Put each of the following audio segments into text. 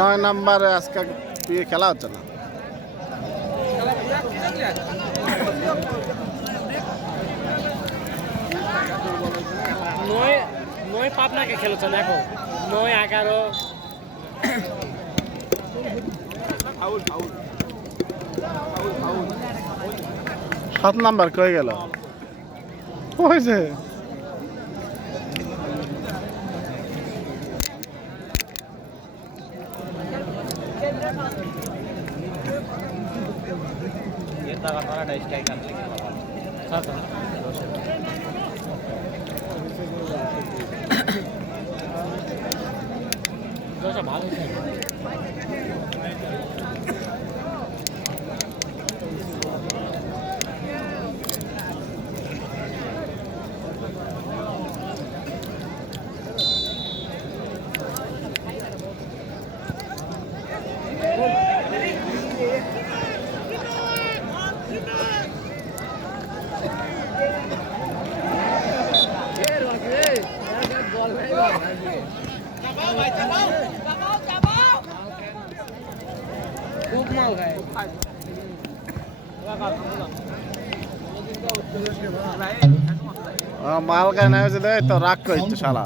9 নম্বরে আজকে খেলা হচ্ছে না। নয় পাবনাকে খেলেছেন এখন 9-11 7 নাম্বার কই গেল হয়েছে ভালো खूब माल खाए মাল গায় না হয়েছে তো রাগ করছে শালা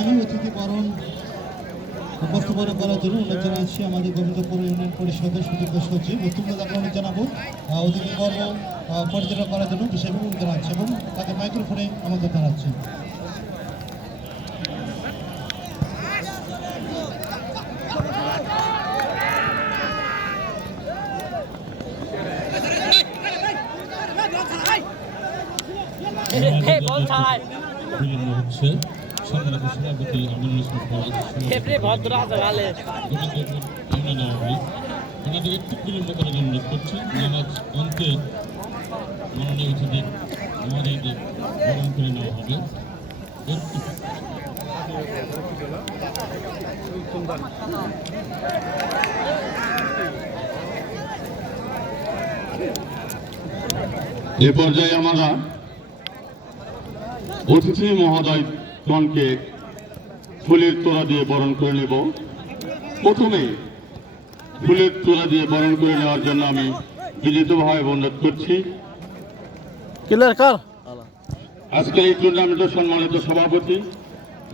আমি অতিথি বরণ উপস্থাপনা করার জন্য অনুরোধ জানাচ্ছি আমাদের গোবিন্দপুর ইউনিয়ন পরিষদের সুযোগ্য সচিব বক্তব্য অনুরোধ জানাবো অতিথি বর্গ পরিচালনা করার জন্য বিশেষ অনুরোধ জানাচ্ছি এবং তাকে মাইক্রোফোনে আমাদের জানাচ্ছি। সভাপতি আমিনুল ইসলাম ভদ্র আছে ভালো ওনাদের একটু বিলম্ব করার জন্য অনুরোধ করছি। নামাজ অন্তে মাননীয় অতিথি আমাদের বরণ করে নেওয়া হবে। এ পর্যায়ে আমরা অতিথি মহোদয়গণকে ফুলের তোড়া দিয়ে বরণ করে নেব। প্রথমে ফুলের তোড়া দিয়ে বরণ করে নেওয়ার জন্য আমি বিনীতভাবে অনুরোধ করছি আজকে এই টুর্নামেন্টের সম্মানিত সভাপতি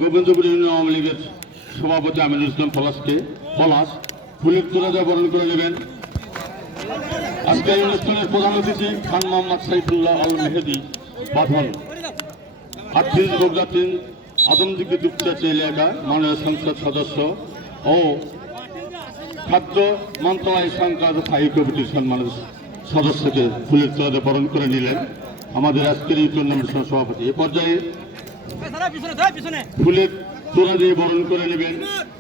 গোবিন্দপুর ইউনিয়ন আওয়ামী লীগের সভাপতি আমিনুল ইসলাম পলাশ ফুলের তোড়া দিয়ে বরণ করে নেবেন। আজকে এই অনুষ্ঠানের প্রধান অতিথি খান মোহাম্মদ সাইফুল্লাহ আল মেহেদি বাঁধন 38 বগুড়া 3 আদমদিঘি দুপচাচি এলাকায় মাননীয় সংসদ সদস্য ও খাদ্য মন্ত্রণালয় সংক্রান্ত স্থায়ী কমিটির সম্মানিত সদস্যকে ফুলের তোড়া বরণ করে নিলেন আমাদের আজকের এই টুর্নামেন্টের সভাপতি। এ পর্যায়ে ফুলের তোড়া দিয়ে বরণ করে নেবেন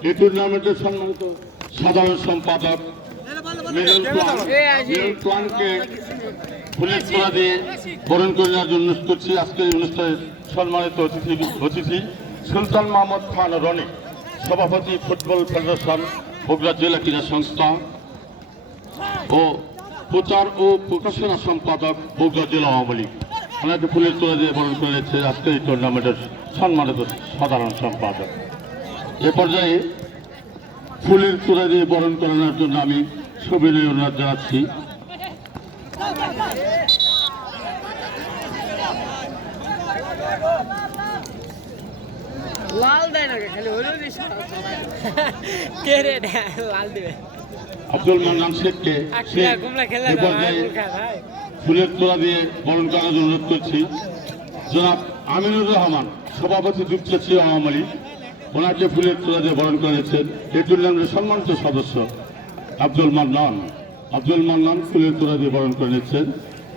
এই টুর্নামেন্টের সম্মানিত সাধারণ সম্পাদক মিলন প্লানকে ফুলের তোড়া দিয়ে বরণ করে নেওয়ার জন্য অনুরোধ করছি। আজকের এই অনুষ্ঠানের সম্মানিত অতিথি সুলতান মোহাম্মদ খান রনি সভাপতি ফুটবল ফেডারেশন বগুড়া জেলা ক্রীড়া সংস্থা ও প্রচার ও প্রকাশনা সম্পাদক বগুড়া জেলা আওয়ামী লীগ ওনাকে ফুলের তোড়া দিয়ে বরণ করে নিচ্ছে আজকের এই টুর্নামেন্টের সম্মানিত সাধারণ সম্পাদক। এ পর্যায়ে ফুলের তোড়া দিয়ে বরণ করানোর জন্য আমি সবিনয় অনুরোধ জানাচ্ছি লাল দেয় না খালি হলুদ কে রে লাল দিবে আব্দুল মান্নান শেখকে ফুলের তোড়া দিয়ে বরণ করার জন্য অনুরোধ করছি। জনাব আমিনুর রহমান সভাপতি দুপচাচি আওয়ামী লীগ ওনাকে ফুলের তোড়া দিয়ে বরণ করেছেন এই টুর্নামেন্টের সম্মানিত সদস্য আব্দুল মান্নান ফুলের তোড়া দিয়ে বরণ করে নিচ্ছেন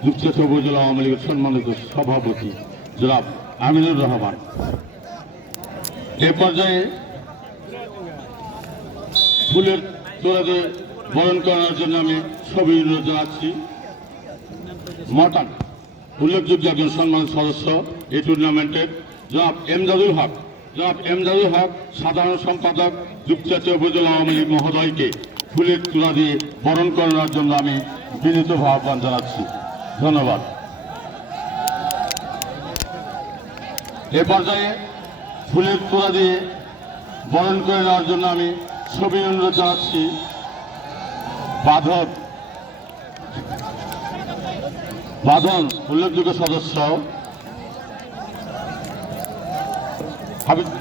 দুপচাচি উপজেলা আওয়ামী লীগের সম্মানিত সভাপতি জনাব আমিনুর রহমান। এ পর্যায়ে ফুলের তোড়া দিয়ে বরণ করার জন্য আমি সবই অনুরোধ জানাচ্ছি মটান উল্লেখযোগ্য একজন সম্মানিত সদস্য এই টুর্নামেন্টের জনাব এমদাদুল হক সাধারণ সম্পাদক দুপচাচি উপজেলা আওয়ামী লীগ মহোদয়কে ফুলের তোড়া দিয়ে বরণ করানোর জন্য আমি বিনীতভাবে আহ্বান জানাচ্ছি। ধন্যবাদ। এ পর্যায়ে ফুলের তোড়া দিয়ে বরণ করে নেওয়ার জন্য আমি সবিনয় অনুরোধ জানাচ্ছি বাঁধন উল্লেখযোগ্য সদস্য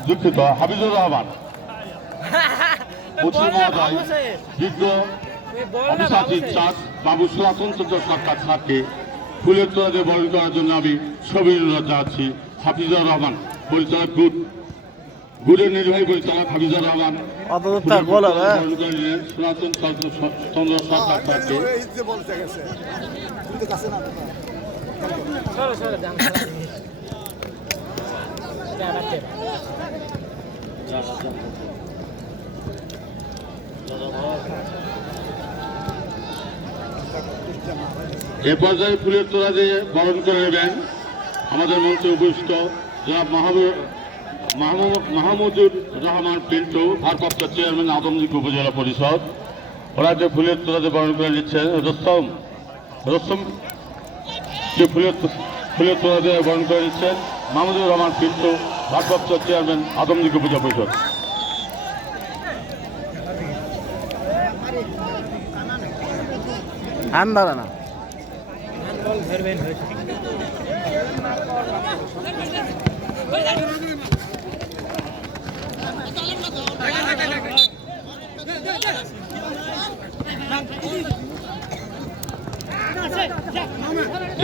দুঃখিত হাবিজুর রহমান মুন্সি মহোদয়, বিজ্ঞ অফিসার ইনচার্জ বাবু সুরাচন্দ্র সরকার স্যারকে ফুলের তোড়া দিয়ে বরণ করার জন্য আমি সবিনয় অনুরোধ জানাচ্ছি। হাফিজুর রহমান পরিচালক গুড়ের নির্বাহী পরিচালক হাফিজুর রহমান অতটা গোল হবে সুরাচন্দ্র সরকার স্যারকে এ পর্যায়ে ফুলের তোড়া দিয়ে বরণ করে নেবেন আমাদের মঞ্চে উপস্থিত জনাব মাহমুদুর রহমান পিন্টু, ভারপ্রাপ্ত চেয়ারম্যান আদমদীপ উপজেলা পরিষদ। ওরা যে ফুলের তোড়া দিয়ে বরণ করে নিচ্ছেন রস্তম যে ফুলের তোড়া দিয়ে বরণ করে নিচ্ছেন মাহমুদুর রহমান পিন্টু, ভারপ্রাপ্ত চেয়ারম্যান আদমদীপ উপজেলা পরিষদ। হ্যান ধরে না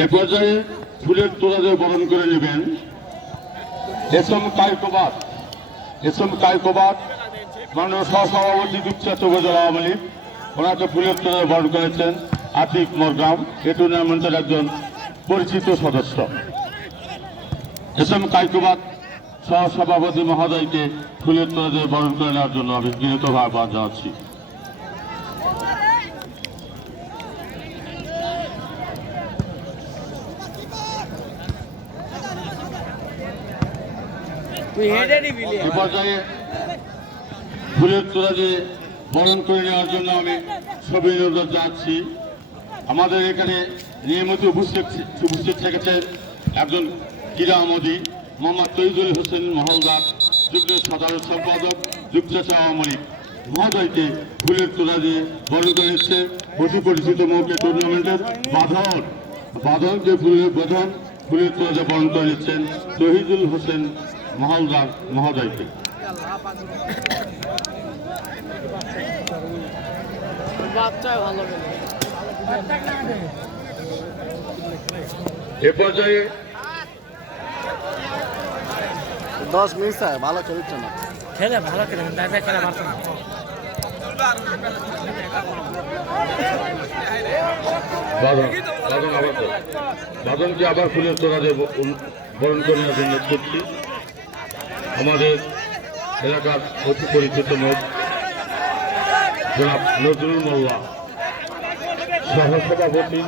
এ পর্যায়ে ফুলের তোড়া দিয়ে বরণ করে নেবেন এসএম কায়কোবাদ মাননীয় সহসভাপতি দুপচাঁদ উপজেলা আওয়ামী লীগ। ওনাকে ফুলের তোড়া দিয়ে বরণ করেছেন আতিক মোরগ্রাম, এ টুর্নামেন্টের একজন পরিচিত সদস্য। এসএম কায়কোবাদ সহসভাপতি মহোদয়কে ফুলের তোড়া দিয়ে বরণ করে নেওয়ার জন্য আমি বিনীতভাবে আহ্বান জানাচ্ছি। এ পর্যায়ে ফুলের তোড়া দিয়ে বরণ করে নেওয়ার জন্য আমি সবিনয় অনুরোধ জানাচ্ছি। আমাদের এখানে নিয়মিত উপস্থিত থেকেছেন একজন ক্রীড়ামোদী মোহাম্মদ তৈজুল হোসেন মহলদার, যুগ্ম সাধারণ সম্পাদক যুক্তরাষ্ট্র আওয়ামী লীগ মহোদয়কে ফুলের তোড়া দিয়ে বরণ করে নিচ্ছে অতি পরিচিত মৌকে টুর্নামেন্টের বাঁধনকে ফুলের তোড়া দিয়ে বরণ করে নিচ্ছেন তহিদুল হোসেন মহলদার মহোদয়কে। এ পর্যায়ে 10 মিনিট ভালো খেলছে না, খেলে ভালো খেলে খেলা পারতো না। বাঁধনকে আবার ফুলের তোড়া দিয়ে বরণ করে নেওয়ার জন্য করছি। আমাদের এলাকার অতি পরিচিত মুখ জনাব নজরুল মোল্লা, সহসভাপতি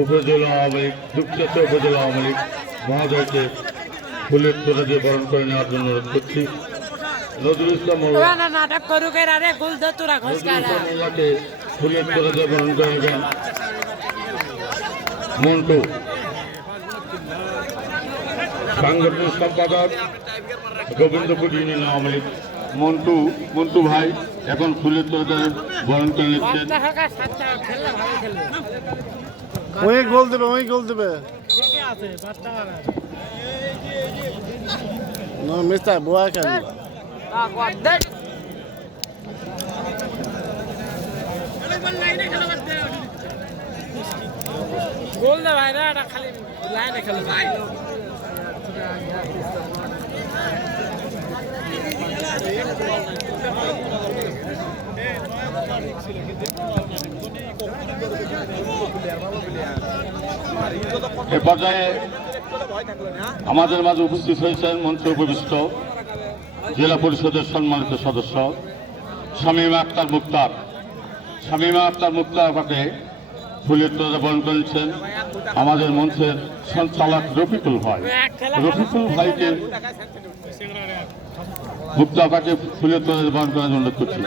উপজেলা আওয়ামী লীগ, যুক্তরাষ্ট্র উপজেলা আওয়ামী লীগ মহোদয়কে ফুলের তোড়া দিয়ে বরণ করে নেওয়ার জন্য অনুরোধ করছি। নজরুল ইসলাম মোল্লাকে ফুলের তোড়া দিয়ে বরণ করে নেবেন মন্টু, সাংগঠনিক সম্পাদক গোবিন্দপুর ইউনিয়ন আওয়ামী লীগ। মন্টু ভাই এখন ফুলের তোড়া বরণ করে নিচ্ছেন। ওই গোল দেবে মিস্টার বুয়া খেলবে। গোল না ভাই, না খালি লাইনে খেলে ভাই। এ পর্যায়ে আমাদের মাঝে উপস্থিত হয়েছেন মঞ্চে উপবিষ্ট জেলা পরিষদের সম্মানিত সদস্য শামীমা আক্তার মুক্তারকে ফুলের তোড়া বরণ করেছেন আমাদের মঞ্চের সঞ্চালক রফিকুল ভাইকে মুক্তারকে ফুলের তোড়া বরণ করার অনুরোধ করছি।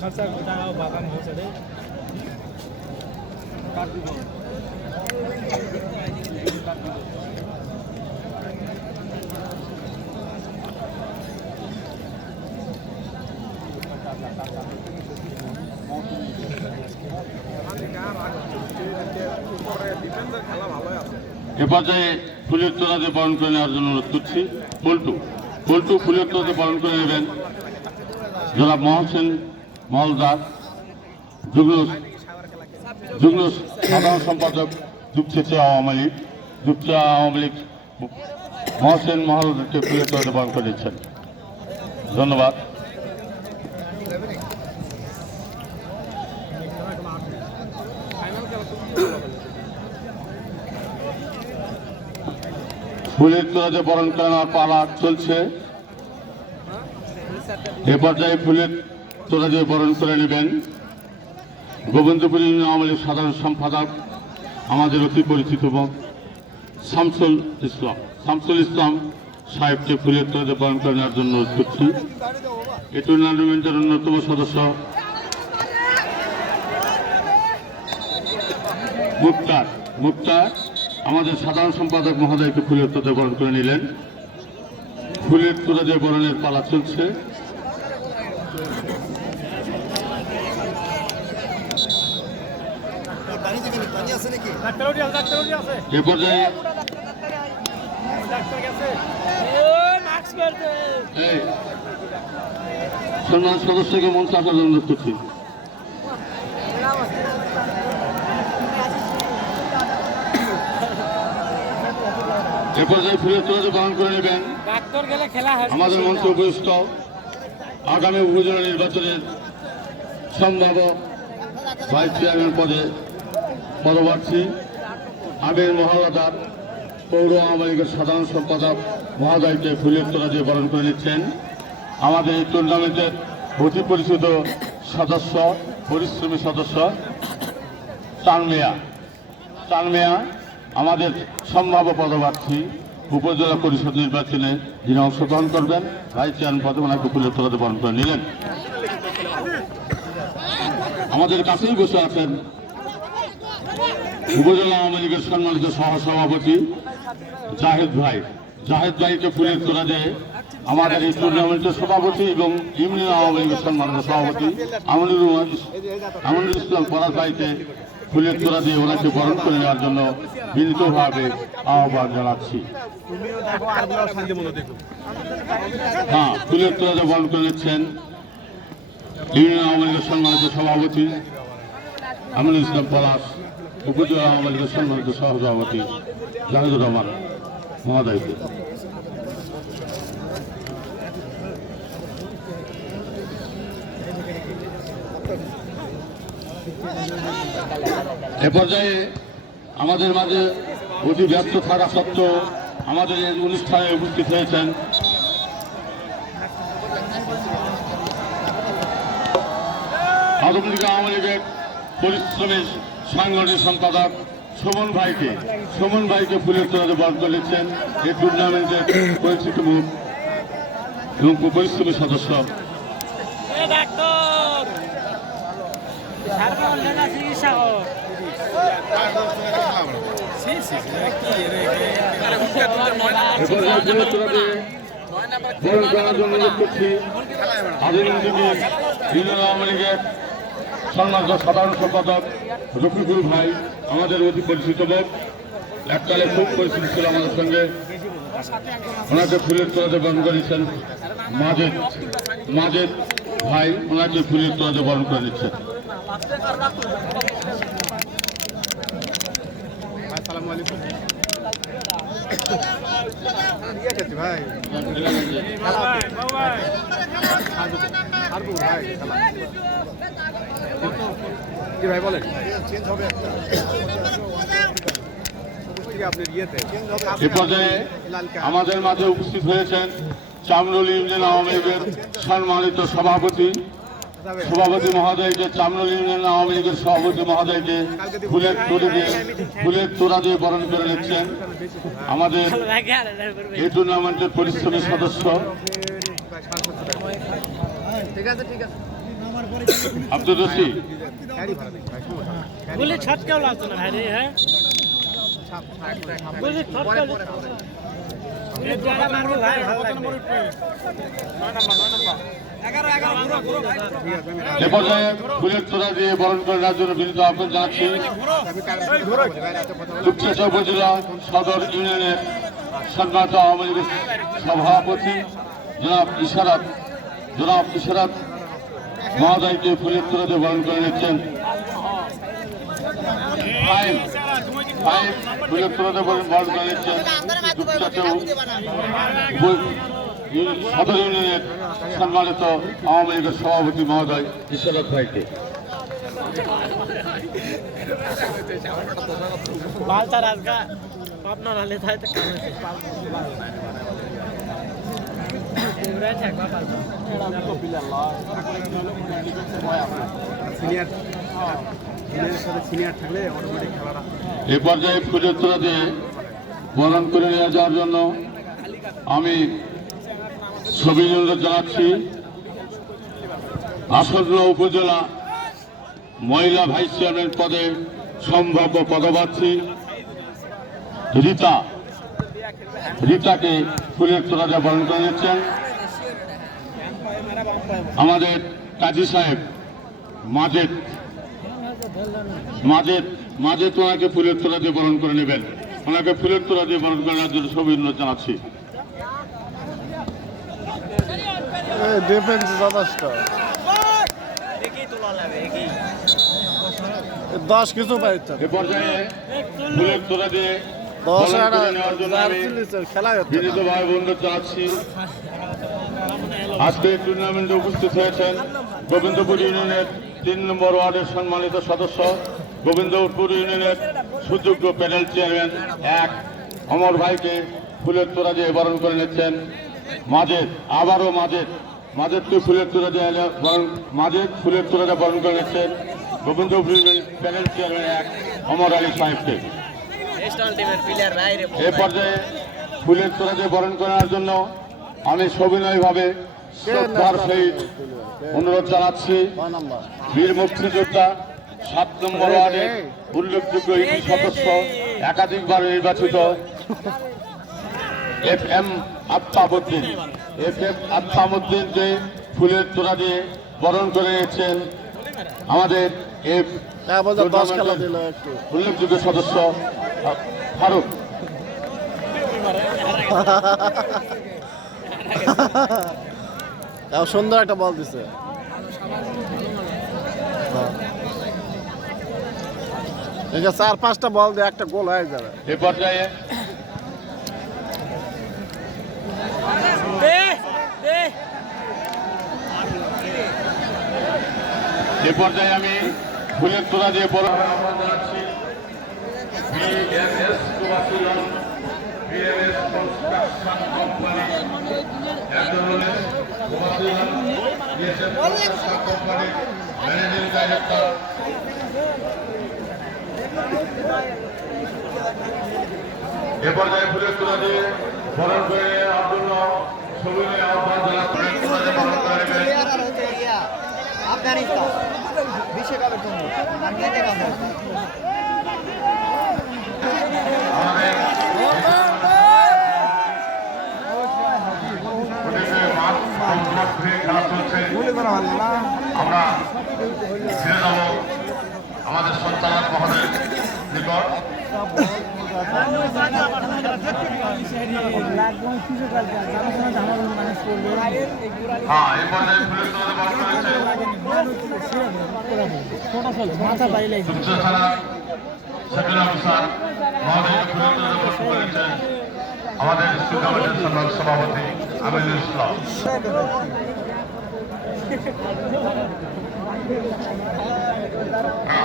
खर्चा घटाओ बागान हो चले এ পর্যায়ে ফুলের তোড়াতে বরণ করে নেওয়ার জন্য অনুরোধ করছি পল্টু পল্টু ফুলের তোড়াতে বরণ করে নেবেন জনাব মহসেন মহলদার যুগ্ম সাধারণ সম্পাদক দুপচেচা আওয়ামী লীগ মহসেন মহলদারকে ফুলের তোড়াতে বরণ করে দিচ্ছেন। ধন্যবাদ। ফুলের তোড়াতে বরণ করানোর পালা চলছে। এ পর্যায়ে ফুলের তোড়াতে বরণ করে নেবেন গোবিন্দপুর ইউনিয়ন আওয়ামী লীগ সাধারণ সম্পাদক আমাদের অতি পরিচিত শামসুল ইসলাম সাহেবকে ফুলের তোড়াতে বরণ করে নেওয়ার জন্য অনুরোধ করছি। এই টুর্নামেন্টের অন্যতম সদস্য মুক্তার আমাদের সাধারণ সম্পাদক মহোদয়কে ফুলের তোড়াতে বরণ করে নিলেন। ফুলের তোড়াতে বরণের পালা চলছে। এ পর্যায়ে সম্মান সদস্যকে মঞ্চে আসার জন্য অনুরোধ করছি। এ পর্যায়ে ফুলের তোড়াতে বরণ করে নেবেন আমাদের মঞ্চে উপস্থিত আগামী উপজেলা নির্বাচনের সম্ভাব্য ভাইস চেয়ারম্যান পদে পদপ্রার্থী আমির মহলাদার পৌর আওয়ামী লীগের সাধারণ সম্পাদক মহোদয়কে ফুলের তোড়াতে বরণ করে নিচ্ছেন। আমাদের এই টুর্নামেন্টের অতি পরিচিত সদস্য পরিশ্রমী সদস্য চানমিয়া আমাদের সম্ভাব্য পদপ্রার্থী উপজেলা পরিষদ নির্বাচনে যিনি অংশগ্রহণ করবেন ভাইস চেয়ারম্যান পদে ওনাকে ফুলের তোড়াতে বরণ করে নিলেন। আমাদের কাছেই বসে আছেন উপজেলা আওয়ামী লীগের সম্মানিত সহসভাপতি জাহেদ ভাইকে ফুলের তোড়া দিয়ে আমাদের এই টুর্নামেন্টের সভাপতি এবং ইউনিয়ন আওয়ামী লীগের সম্মানিত সভাপতি আমিনুল ইসলাম পরাজ ভাইকে ফুলের তোড়া দিয়ে ওনাকে বরণ করে নেওয়ার জন্য বিনীতভাবে আহ্বান জানাচ্ছি। হ্যাঁ, ফুলের তোড়াতে বরণ করে নিচ্ছেন ইউনিয়ন আওয়ামী লীগের সম্মানিত সভাপতি আমিনুল ইসলাম পলাশ, উপজেলা আওয়ামী লীগের সম্মানিত সহসভাপতি জাহিদুর রহমান মহোদয়কে। এ পর্যায়ে আমাদের মাঝে অতি ব্যস্ত থাকা সত্ত্বেও আমাদের এই অনুষ্ঠানে উপস্থিত হয়েছেন আওয়ামী লীগের পরিশ্রমী সাংগঠনিক সম্পাদক সুমন ভাইকে ফুলের তোড়াতে বরণ করেছেন এই টুর্নামেন্টের পরিচিত মুখ এবং পরিশ্রমী সদস্য। বরণ করার জন্য অনুরোধ করছি ইউনিয়ন আওয়ামী লীগের সম্মানিত সাধারণ সম্পাদক রফিকুল ভাই, আমাদের অতি পরিচিত লোক, এককালে খুব পরিচিত ছিল আমাদের সঙ্গে। ওনাকে ফুলের তোড়াতে বরণ করেছেন মাজেদ ভাই, ওনাকে ফুলের তোড়াতে বরণ করে নিচ্ছেন। ভাই বলেন এ পর্যায়ে আমাদের মাঝে উপস্থিত হয়েছেন চামরুল ইউনিয়ন আওয়ামী লীগের সম্মানিত সভাপতি মহোদয়কে, চামরুল ইউনিয়ন আওয়ামী লীগের সভাপতি মহোদয়কে ফুলের তোড়া দিয়ে বরণ করে নিচ্ছেন আমাদের এই টুর্নামেন্টের পরিশ্রমী সদস্য আব্দুর রশিদ, বলে ছটকাও লাগতো না ভাই রে হ্যাঁ বলে ছটকাও এই জায়গা মারবো ভাই ভালো লাগবে এ পর্যায়ে ফুলের তোড়া দিয়ে বরণ করে নেওয়ার জন্য বিনীত আহ্বান জানাচ্ছি চুপচাচা উপজেলা সদর ইউনিয়নের সম্মানিত আওয়ামী লীগের সভাপতি জনাব ইশারাত মহোদয়কে ফুলের তোড়া দিয়ে বরণ করে নিচ্ছেন। ফুলের তোড়া দিয়ে বরণ করে নিচ্ছেন চুপচাচা সদর ইউনিয়নের সম্মানিত আওয়ামী লীগের সভাপতি মহোদয় ইশারাত ভাইকে। बालता राज का अपना ना लेता है तो काम है पूरा चेक बाल को पिला ला সিনিয়র থাকলে অটোমেটিক খেলাটা এই পর্যায়ে ফুলের তোড়া দিয়ে বরণ করে নিয়ে যাওয়ার জন্য আমি অভিনন্দন জানাচ্ছি আসন্ন উপজেলা মহিলা ভাইস চেয়ারম্যান পদে সম্ভাব্য পদপ্রার্থী রীতাকে ফুলের তোড়া দিয়ে বরণ করে নিচ্ছেন। আমাদের কাজী সাহেব মাজেদ ওনাকে ফুলের তোড়া দিয়ে বরণ করে নেবেন। ওনাকে ফুলের তোড়া দিয়ে বরণ করে নেওয়ার জন্য অভিনন্দন জানাচ্ছি। ডিফেন্স যথেষ্ট 10 কিছু পাইছে এ পর্যায়ে ফুলের তোড়া দিয়ে 10 বরণ আর করে নেওয়ার জন্য আমি খেলা হচ্ছে বিনীত ভাই বন্ধু জানাচ্ছি। আজকে টুর্নামেন্টে উপস্থিত হয়েছেন গোবিন্দপুর ইউনিয়নের 3 নম্বর ওয়ার্ডের সম্মানিত সদস্য, গোবিন্দপুর ইউনিয়নের সুযোগ্য প্যানেল চেয়ারম্যান 1 অমর ভাইকে ফুলের তোড়া দিয়ে বরণ করে নিচ্ছেন। মাজেদকে ফুলের তোড়া দিয়ে ফুলের তোড়া দিয়ে বরণ করে নিচ্ছেন গোবিন্দপুর ইউনিয়ন প্যানেল চেয়ারম্যান 1 অমর আলী সাহেবকে। এ পর্যায়ে ফুলের তোড়া দিয়ে বরণ করার জন্য আমি সবিনয়ভাবে শ্রদ্ধার সহিত অনুরোধ জানাচ্ছি বীর মুক্তিযোদ্ধা 7 নম্বর ওয়ার্ডের উল্লেখযোগ্য ইউপি সদস্য, একাধিকবার নির্বাচিত এফ এম আত্মামুদ্দিনকে ফুলের তোড়া দিয়ে বরণ করে নিয়েছেন আমাদের উল্লেখযোগ্য সদস্য ফারুক। সুন্দর একটা বল দিছে এটা 4-5টা বল দিয়ে একটা গোল হয়ে যাবে। এ পর্যায়ে আমি ফুলের তোড়া দিয়ে বরণ জানাচ্ছি ম্যানেজিং ডাইরেক্টর এ পর্যায়ে ফুলের তোড়া দিয়ে বরণ করে আব্দুল্লাহ সবিনয় আহ্বান জানাচ্ছি। আফগানিস্তান বিশ্বকাপের জন্য খেলা চলছে, আমরা ফিরে যাব আমাদের সঞ্চালক মহোদয়ের নিকট। হ্যাঁ, এই পর্যায়ে ফুলের তোড়া বরণ করেছে সূর্য থানা সেকেন্ড অফিসার মহোদয়। ফুলের তোড়া বরণ করেছেন আমাদের স্কুল কমিটির সভাপতি আমিনুল ইসলাম।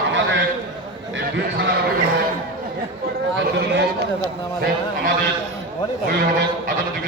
আমাদের এই 2 থানার অভিভাবক আমাদের অভিভাবক আদালতে